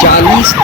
40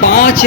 5